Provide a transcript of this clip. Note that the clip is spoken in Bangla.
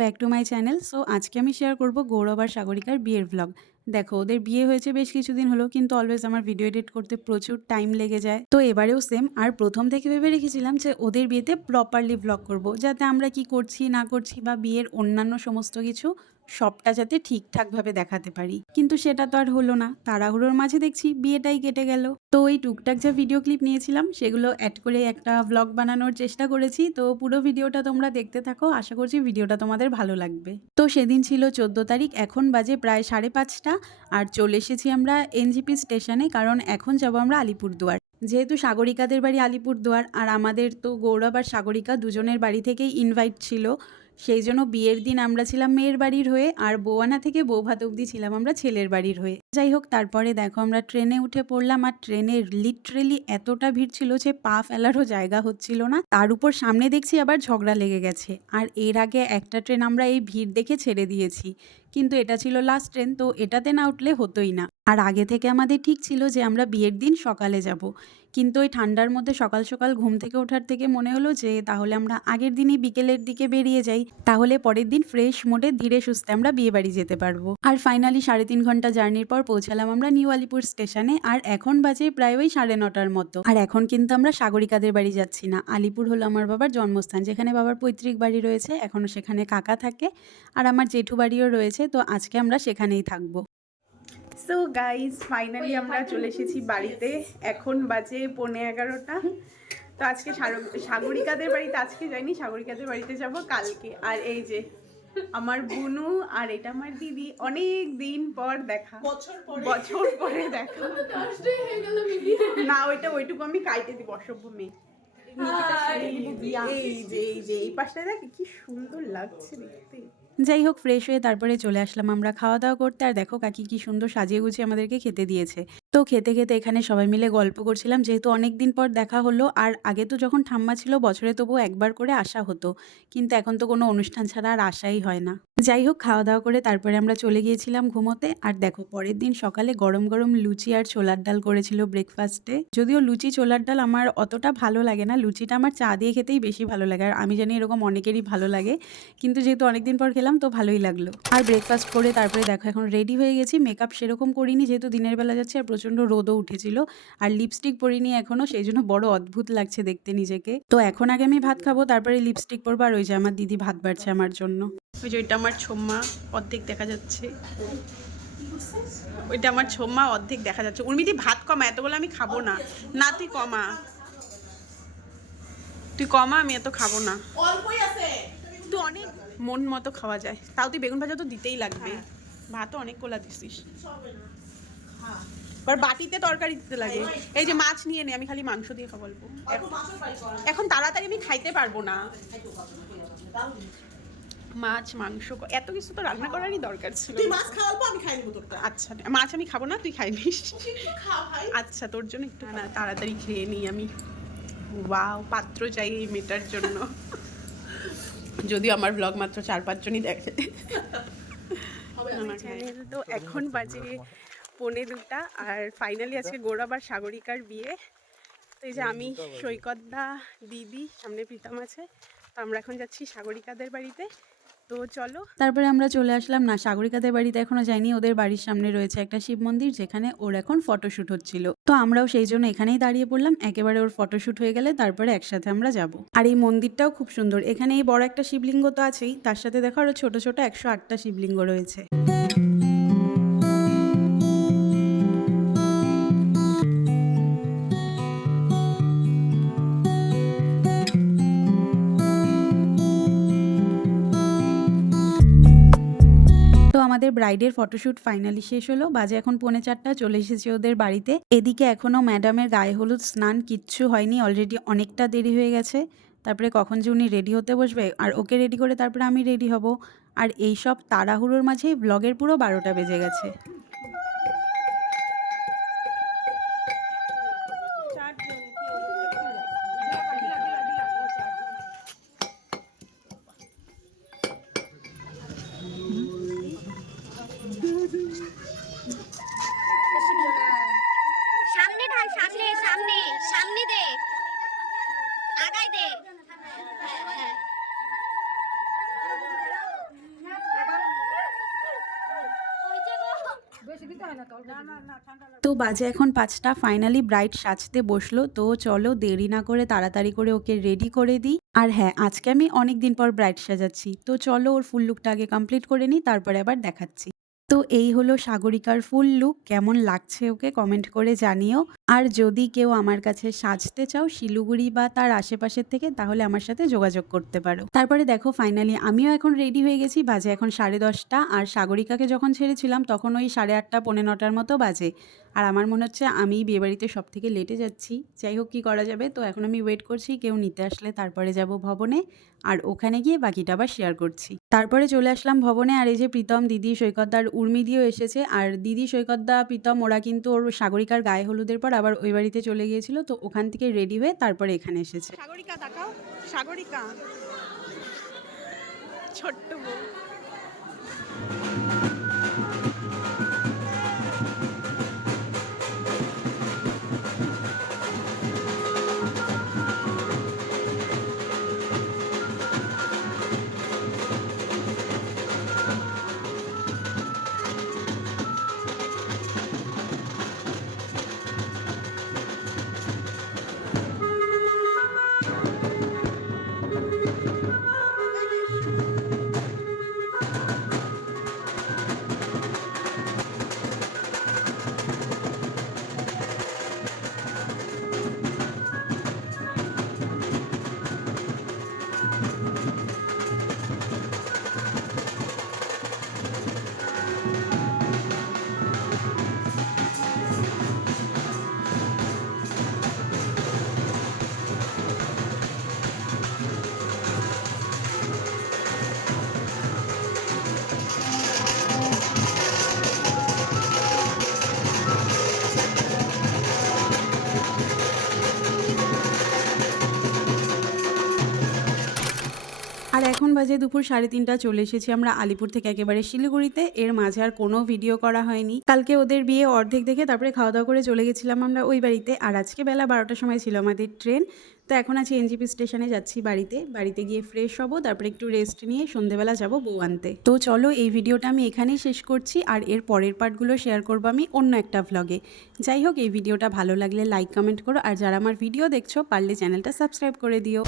Back to my channel. So আজকে আমি শেয়ার করব গৌরব আর সাগরিকার বিয়ের ভ্লগ। দেখো ওদের বিয়ে হয়েছে বেশ কিছুদিন হলো, কিন্তু অলওয়েজ আমার ভিডিও এডিট করতে প্রচুর টাইম লেগে যায়। তো এবারেও সেম। আর প্রথম থেকে ভেবে রেখেছিলাম যে ওদের বিয়েতে প্রপারলি ভ্লগ করব, যাতে আমরা কি করছি না করছি বা বিয়ের অন্যান্য সমস্ত কিছু সবটা যাতে ঠিকঠাকভাবে দেখাতে পারি। কিন্তু সেটা তো আর হলো না, তাড়াহুড়োর মাঝে দেখছি বিয়েটাই কেটে গেল। তো ওই টুকটাক যা ভিডিও ক্লিপ নিয়েছিলাম সেগুলো অ্যাড করে একটা ভ্লগ বানানোর চেষ্টা করেছি। তো পুরো ভিডিওটা তোমরা দেখতে থাকো, আশা করছি ভিডিওটা তোমাদের ভালো লাগবে। তো সেদিন ছিল 14 তারিখ, এখন বাজে প্রায় 5:30 আর চলে এসেছি আমরা এনজিপি স্টেশনে, কারণ এখন যাবো আমরা আলিপুরদুয়ার। যেহেতু সাগরিকাদের বাড়ি আলিপুরদুয়ার আর আমাদের তো গৌরব আর সাগরিকা দুজনের বাড়ি থেকেই ইনভাইট ছিল, সেই জন্য বিয়ের দিন আমরা ছিলাম মেয়ের বাড়ির হয়ে, আর বৌয়ানা থেকে বৌভাত অবধি ছিলাম আমরা ছেলের বাড়ির হয়ে। যাই হোক, তারপরে দেখো আমরা ট্রেনে উঠে পড়লাম, আর ট্রেনে লিটারেলি এতটা ভিড় ছিল যে পা ফেলারও জায়গা হচ্ছিল না। তার উপর সামনে দেখছি আবার ঝগড়া লেগে গেছে। আর এর আগে একটা ট্রেন আমরা এই ভিড় দেখে ছেড়ে দিয়েছি, কিন্তু এটা ছিল লাস্ট ট্রেন, তো এটাতে না উঠলে হতোই না। আর আগে থেকে আমাদের ঠিক ছিল যে আমরা বিয়ের দিন সকালে যাব, কিন্তু ওই ঠান্ডার মধ্যে সকাল সকাল ঘুম থেকে ওঠার থেকে মনে হলো যে তাহলে আমরা আগের দিনই বিকেলের দিকে বেরিয়ে যাই, তাহলে পরের দিন ফ্রেশ মোডে ধীরে সুস্থে আমরা বিয়ে বাড়ি যেতে পারবো। আর ফাইনালি 3.5 ঘন্টা জার্নির পর পৌঁছালাম আমরা নিউ আলিপুর স্টেশনে। আর এখন বাজে প্রায় ওই 9:30টার মতো। আর এখন কিন্তু আমরা সাগরিকাদের বাড়ি যাচ্ছি না, আলিপুর হলো আমার বাবার জন্মস্থান, যেখানে বাবার পৈতৃক বাড়ি রয়েছে, এখনো সেখানে কাকা থাকে আর আমার জেঠু বাড়িও রয়েছে। তো আজকে আমরা সেখানেই থাকবো। সো গাইজ ফাইনালি আমরা চলে এসেছি বাড়িতে, এখন বাজে 11:15। তো আজকে সাগরিকাদের বাড়িতে আজকে যাইনি, সাগরিকাদের বাড়িতে যাব কালকে। আর এই যে আমার বুনু আর এটা আমার দিদি, অনেক দিন পর দেখা, বছর পরে দেখা। না ওইটা ওইটুকু আমি কাইটে দিব, অসভ্য মেয়ে। এই পাশটা দেখ কি সুন্দর লাগছে দেখতে। যাই হোক, ফ্রেশ হয়ে তারপরে চলে আসলাম আমরা খাওয়া দাওয়া করতে। আর দেখো কাকি কি সুন্দর সাজিয়ে গুছিয়ে আমাদেরকে খেতে দিয়েছে। তো খেতে খেতে এখানে সবাই মিলে গল্প করছিলাম, যেহেতু অনেক দিন পর দেখা হলো। আর আগে তো যখন ঠাম্মা ছিল বছরে তবু একবার করে আসা হতো, কিন্তু এখন তো কোনো অনুষ্ঠান ছাড়া আর আসাই হয় না। যাই হোক, খাওয়া দাওয়া করে তারপরে আমরা চলে গিয়েছিলাম ঘুমোতে। আর দেখো পরের দিন সকালে গরম গরম লুচি আর ছোলার ডাল করেছিল ব্রেকফাস্টে। যদিও লুচি ছোলার ডাল আমার অতটা ভালো লাগে না, লুচিটা আমার চা দিয়ে খেতেই বেশি ভালো লাগে। আর আমি জানি এরকম অনেকেরই ভালো লাগে, কিন্তু যেহেতু অনেকদিন পর খেলাম তো ভালোই লাগলো। আর ব্রেকফাস্ট করে তারপরে দেখো এখন রেডি হয়ে গেছি। মেকআপ সেরকম করিনি, যেহেতু দিনের বেলা যাচ্ছে আর প্রচণ্ড রোদও উঠেছিল। আর লিপস্টিক পরিনি এখনো, সেই জন্য বড় অদ্ভুত লাগছে দেখতে নিজেকে। তো এখন আগে আমি ভাত খাবো, তারপরে লিপস্টিক পরবো। আর ওই যে আমার দিদি ভাত বাড়ছে আমার জন্য। ওই যে ওইটা আমার ছোম্মা, অর্ধেক দেখা যাচ্ছে। ওইটা আমার ছোম্মা, অর্ধেক দেখা যাচ্ছে। উর্মিদি ভাত কমা, এতগুলো আমি খাবো না। না তুই কমা, তুই কমা, আমি এত খাবো না। অল্পই আছে, তুই অনেক মন মতো খাওয়া যায়। তাও তুই বেগুন ভাজা তো দিতেই লাগবে, ভাতও অনেক কোলা দিছিস। আর বাটিতে তরকারি দিতে লাগে। এই যে মাছ নিয়ে নে, আমি খালি মাংস দিয়ে খাবো অল্প। এখন তাড়াতাড়ি আমি খাইতে পারবো না। মাছ মাংস এত কিছু তো রান্না করারই দরকার ছিল। তুই মাছ খাওয়াবো, আমি খাই নেবো তোরটা। আচ্ছা, মাছ আমি খাবো না, তুই খাইবিস। আচ্ছা, তোর জন্য একটু না তাড়াতাড়ি খেয়ে নিই আমি। ওয়াও, পাত্র চাই এই মেয়েটার জন্য। যদিও আমার ব্লগ মাত্র 4-5 জনই দেখে। তো এখন বাজে 1:45 আর ফাইনালি আজকে গৌরব আর সাগরিকার বিয়ে। তো এই যে আমি, সৈকতদা, দিদি, সামনে প্রীতম আছে। তো আমরা এখন যাচ্ছি সাগরিকাদের বাড়িতে। তো চলো। তারপরে আমরা চলে আসলাম না সাগরিকাদের বাড়িতে, এখনো যাইনি। ওদের বাড়ির সামনে রয়েছে একটা শিব মন্দির, যেখানে ওর এখন ফটোশুট হচ্ছিল। তো আমরাও সেই জন্য এখানেই দাঁড়িয়ে পড়লাম, একেবারে ওর ফটোশুট হয়ে গেলে তারপরে একসাথে আমরা যাব। আর এই মন্দিরটাও খুব সুন্দর। এখানে এই বড় একটা শিবলিঙ্গ তো আছেই, তার সাথে দেখো আরো ছোট ছোট 108টা শিবলিঙ্গ রয়েছে। তো আমাদের ব্রাইডের ফটোশুট ফাইনালি শেষ হলো, বাজে এখন 3:45। চলে এসেছি ওদের বাড়িতে। এদিকে এখনো ম্যাডামের গায়ে হলুদ স্নান কিচ্ছু হয়নি, অলরেডি অনেকটা দেরি হয়ে গেছে। তারপরে কখন যে উনি রেডি হতে বসবে, আর ওকে রেডি করে তারপরে আমি রেডি হব। আর এই সব তাড়াহুড়োর মাঝেই ব্লগের পুরো 12টা বেজে গেছে। সামনে ঢাল, সামনে সামনে সামনে দে, আগাই দে। তো বাজে এখন 5টা, ফাইনালি ব্রাইড সাজতে বসলো। তো চলো দেরি না করে তাড়াতাড়ি করে ওকে রেডি করে দিই। আর হ্যাঁ, আজকে আমি অনেক দিন পর ব্রাইড সাজাচ্ছি, তো চলো ওর ফুল লুকটা আগে কমপ্লিট করে নিই, তারপরে আবার দেখাচ্ছি। তো এই হলো সাগরিকার ফুল লুক। কেমন লাগছে ওকে কমেন্ট করে জানিও। আর যদি কেউ আমার কাছে সাজতে চাও শিলিগুড়ি বা তার আশেপাশের থেকে, তাহলে আমার সাথে যোগাযোগ করতে পারো। তারপরে দেখো ফাইনালি আমিও এখন রেডি হয়ে গেছি। বাজে এখন 10:30, আর সাগরিকাকে যখন ছেড়েছিলাম তখন ওই 8:30 পৌনে 9টার মতো বাজে। আর আমার মনে হচ্ছে আমি বিয়েবাড়িতে সব থেকে লেটে যাচ্ছি। যাই হোক, কী করা যাবে। তো এখন আমি ওয়েট করছি কেউ নিতে আসলে তারপরে যাব ভবনে, আর ওখানে গিয়ে বাকিটা আবার শেয়ার করছি। তারপরে চলে আসলাম ভবনে, আর এই যে প্রীতম, দিদি, সৈকতদার উর্মি দিয়েও এসেছে। আর দিদি, সৈকতদা, প্রীতম ওরা কিন্তু ওর সাগরিকার গায়ে হলুদের পর আবার ওই বাড়িতে চলে গিয়েছিল, তো ওখান থেকে রেডি হয়ে তারপরে এখানে এসেছে। সাগরিকা তাকাও, সাগরিকা ছোট্ট বউ। আর এখন বাজে দুপুর 3:30, চলে এসেছি আমরা আলিপুর থেকে একেবারে শিলিগুড়িতে। এর মাঝে আর কোনো ভিডিও করা হয়নি। কালকে ওদের বিয়ে অর্ধেক দেখে তারপরে খাওয়া দাওয়া করে চলে গেছিলাম আমরা ওই বাড়িতে। আর আজকে বেলা 12টার সময় ছিল আমাদের ট্রেন। তো এখন আছি এনজিপি স্টেশনে, যাচ্ছি বাড়িতে গিয়ে ফ্রেশ হবো, তারপরে একটু রেস্ট নিয়ে সন্ধেবেলা যাব বউ আনতে। তো চলো এই ভিডিওটা আমি এখানেই শেষ করছি, আর এর পরের পার্টগুলো শেয়ার করবো আমি অন্য একটা ভ্লগে। যাই হোক, এই ভিডিওটা ভালো লাগলে লাইক কমেন্ট করো, আর যারা আমার ভিডিও দেখছো পারলে চ্যানেলটা সাবস্ক্রাইব করে দিও।